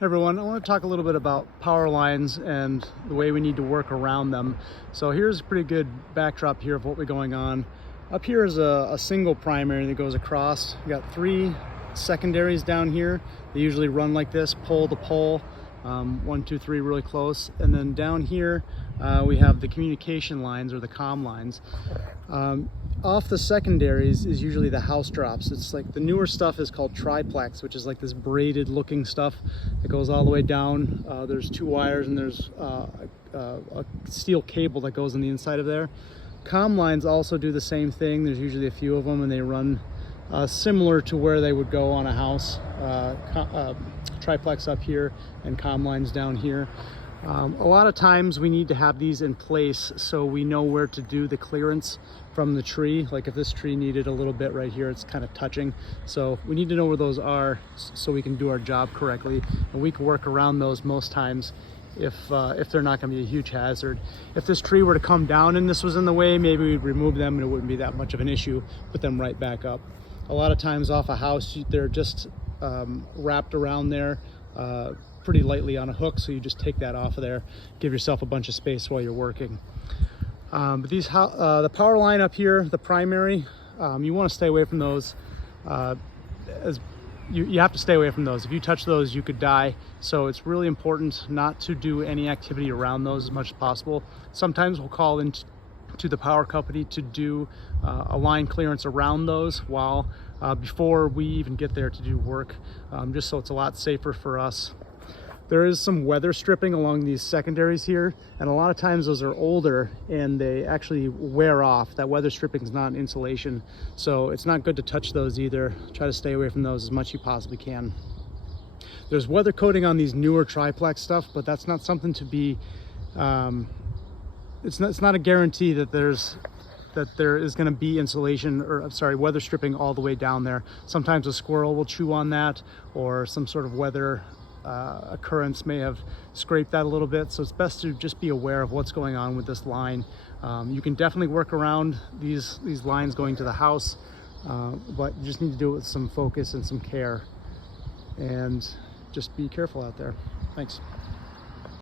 Everyone, I want to talk a little bit about power lines and the way we need to work around them. So here's a pretty good backdrop here of what we're going on. Up here is a single primary that goes across. We got 3 secondaries down here. They usually run like this, pole to pole, 1, 2, 3, really close. And then down here we have the communication lines, or the comm lines. Off the secondaries is usually the house drops. It's like the newer stuff is called triplex, which is like this braided looking stuff that goes all the way down. There's 2 wires and there's a steel cable that goes on the inside of there. Comm lines also do the same thing. There's usually a few of them, and they run similar to where they would go on a house. Triplex up here and comm lines down here. A lot of times we need to have these in place so we know where to do the clearance from the tree. Like if this tree needed a little bit right here, it's kind of touching. So we need to know where those are so we can do our job correctly. And we can work around those most times if they're not going to be a huge hazard. If this tree were to come down and this was in the way, maybe we'd remove them and it wouldn't be that much of an issue. Put them right back up. A lot of times off a house, they're just wrapped around there pretty lightly on a hook, so you just take that off of there, give yourself a bunch of space while you're working. But these the power line up here, the primary, you want to stay away from those. You have to stay away from those. If you touch those, you could die. So it's really important not to do any activity around those as much as possible. Sometimes we'll call in to the power company to do a line clearance around those while before we even get there to do work, just so it's a lot safer for us. There is some weather stripping along these secondaries here, and a lot of times those are older and they actually wear off. That weather stripping is not insulation, so it's not good to touch those either. Try to stay away from those as much as you possibly can. There's weather coating on these newer triplex stuff, but that's not something to be it's not a guarantee that there is going to be insulation, or weather stripping all the way down there. Sometimes a squirrel will chew on that, or some sort of weather occurrence may have scraped that a little bit. So it's best to just be aware of what's going on with this line. You can definitely work around these lines going to the house, but you just need to do it with some focus and some care, and just be careful out there. Thanks.